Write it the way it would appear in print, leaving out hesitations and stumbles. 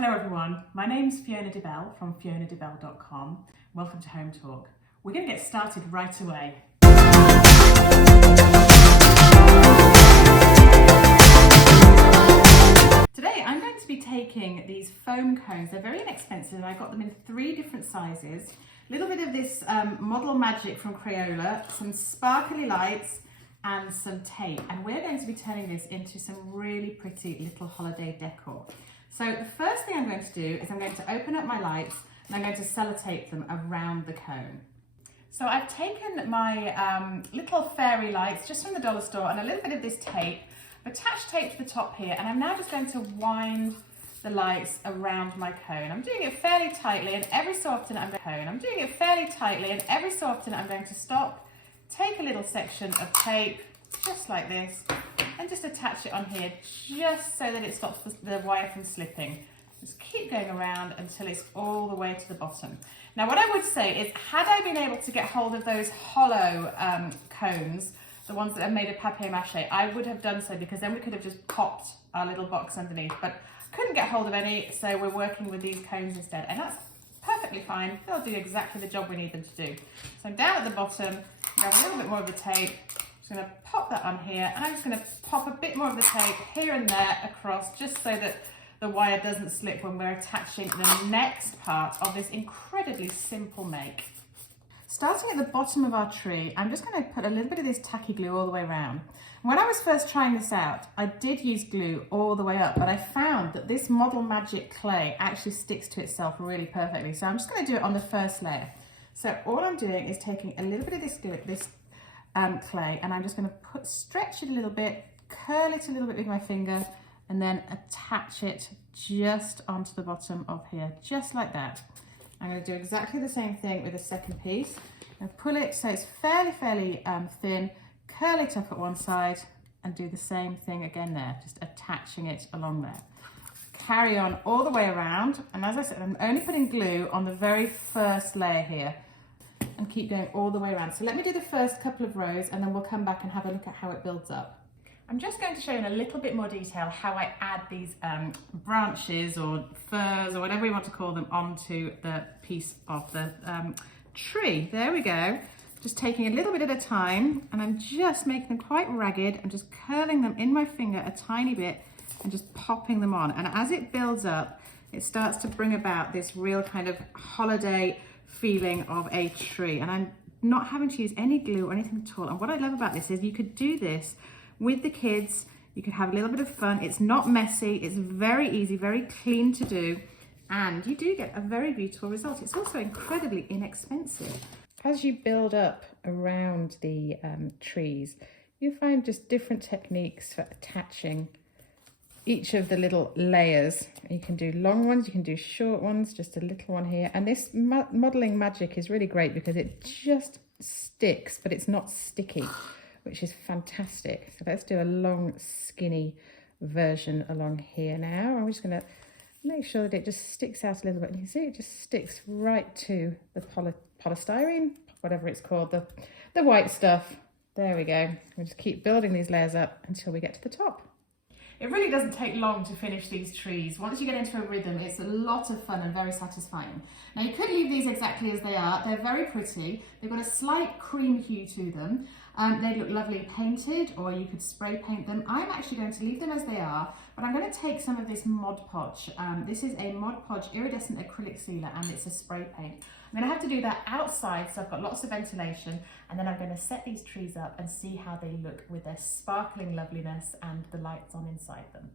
Hello everyone, my name's Fiona DeBell from fionadebell.com. Welcome to Hometalk. We're going to get started right away. Today I'm going to be taking these foam cones. They're very inexpensive and I got them in 3 different sizes. A little bit of this Model Magic from Crayola, some sparkly lights and some tape. And we're going to be turning this into some really pretty little holiday decor. So the first thing I'm going to do is I'm going to open up my lights and I'm going to sellotape them around the cone. So I've taken my little fairy lights just from the dollar store and a little bit of this tape, attached tape to the top here, and I'm now just going to wind the lights around my cone. I'm doing it fairly tightly and every so often I'm going to stop, take a little section of tape just like this, and just attach it on here just so that it stops the wire from slipping. Just keep going around until it's all the way to the bottom. Now what I would say is, had I been able to get hold of those hollow cones, the ones that are made of papier-mâché, I would have done so, because then we could have just popped our little box underneath, but couldn't get hold of any, so we're working with these cones instead, and that's perfectly fine. They'll do exactly the job we need them to do. So I'm down at the bottom, grab a little bit more of the tape, I'm going to pop that on here, and I'm just going to pop a bit more of the tape here and there across, just so that the wire doesn't slip when we're attaching the next part of this incredibly simple make. Starting at the bottom of our tree, I'm just going to put a little bit of this tacky glue all the way around. When I was first trying this out, I did use glue all the way up, but I found that this Model Magic clay actually sticks to itself really perfectly. So I'm just going to do it on the first layer. So all I'm doing is taking a little bit of this glue, clay, and I'm just going to stretch it a little bit, curl it a little bit with my finger, and then attach it just onto the bottom of here, just like that. I'm going to do exactly the same thing with the second piece. And pull it so it's fairly thin, curl it up at one side, and do the same thing again there, just attaching it along there. Carry on all the way around, and as I said, I'm only putting glue on the very first layer here, and keep going all the way around. So let me do the first couple of rows and then we'll come back and have a look at how it builds up. I'm just going to show you in a little bit more detail how I add these branches or furs or whatever you want to call them onto the piece of the tree. There we go. Just taking a little bit at a time, and I'm just making them quite ragged and just curling them in my finger a tiny bit and just popping them on. And as it builds up, it starts to bring about this real kind of holiday feeling of a tree, and I'm not having to use any glue or anything at all. And what I love about this is you could do this with the kids, you could have a little bit of fun. It's not messy, it's very easy, very clean to do, and you do get a very beautiful result. It's also incredibly inexpensive. As you build up around the trees, you find just different techniques for attaching each of the little layers. You can do long ones, you can do short ones, just a little one here. And this modeling magic is really great because it just sticks, but it's not sticky, which is fantastic. So let's do a long, skinny version along here now. I'm just going to make sure that it just sticks out a little bit. And you can see it just sticks right to the polystyrene, whatever it's called, the white stuff. There we go. We'll just keep building these layers up until we get to the top. It really doesn't take long to finish these trees. Once you get into a rhythm, it's a lot of fun and very satisfying. Now you could leave these exactly as they are. They're very pretty. They've got a slight cream hue to them. They look lovely painted, or you could spray paint them. I'm actually going to leave them as they are, but I'm going to take some of this Podge. This is a Podge iridescent acrylic sealer, and it's a spray paint. I'm going to have to do that outside, so I've got lots of ventilation, and then I'm going to set these trees up and see how they look with their sparkling loveliness and the lights on inside them.